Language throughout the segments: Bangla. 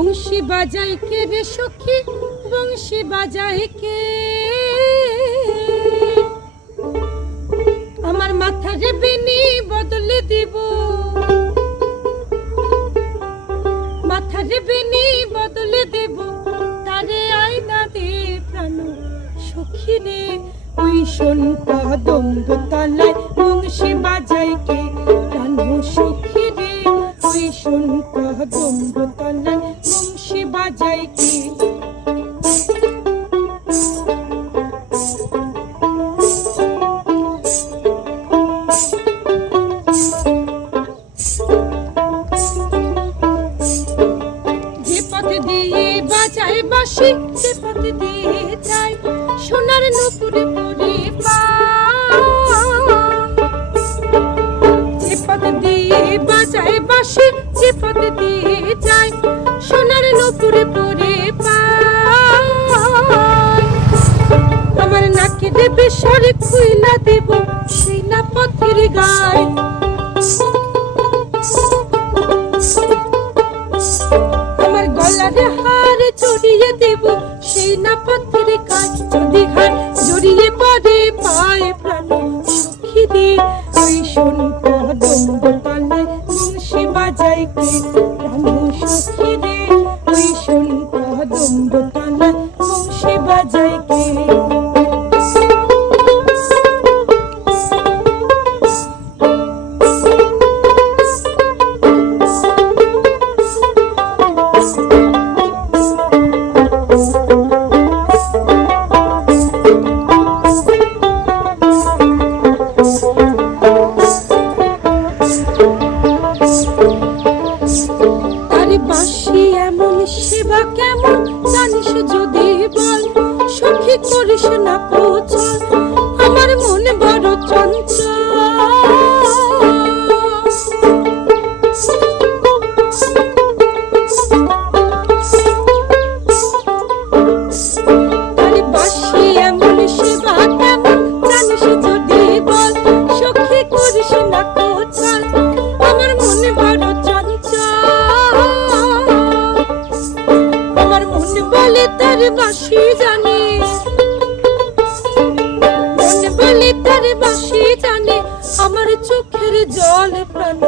বংশী বাজাই কে রে সখী? বংশী বাজাই কে? আমার মাথার বেনি বদলে দিব। মাথার বেনি বদলে দেব। তারে আয়না দে প্রাণ সখী রে। ওই শোন কদম্ব তলায় বংশী বাজাই কে? প্রাণ সখী রে। ওই শোন কদম্ব তলায় বাজাই কে পথে দিয়ে বাজায় বাসি সে পথে দিয়ে যায় সোনার নুপুরে পরে যে দিয়ে বাজায় বাসি পথে দিয়ে যায় পরে আমার নাকে দেবে সরে খুইলা দেব সেই না পথের গায়। আমার হার জড়িয়ে দেব সেই না পথের যদি হার জড়িয়ে পড়ে, পায় প্রাণ সুখী ওই শোন কদম্ব তলায় মুন্সি বাজাই কে বলে তার বাসি জানে। মন বলে তার বাসি জানে আমার চোখের জল প্রাণ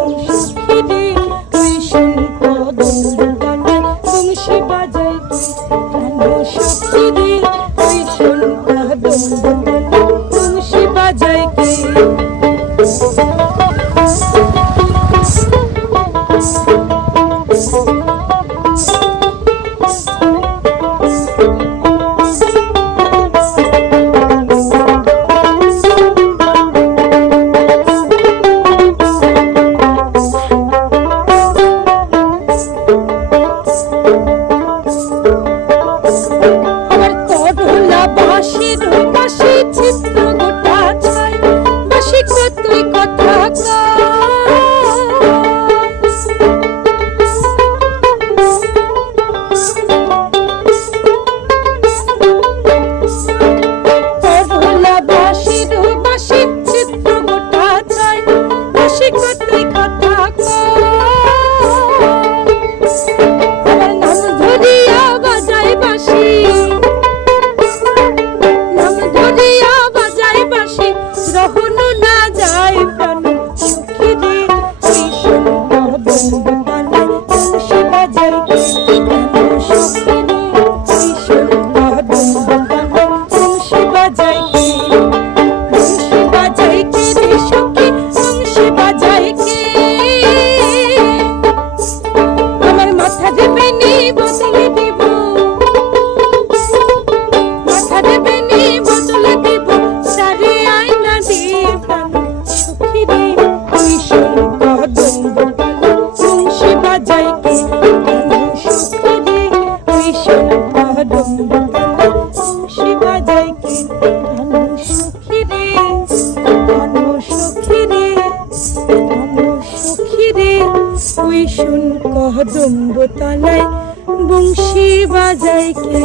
প্রাণ সুখী রে ওই শুন কদম্ব তলায় বংশী বাজায় কে?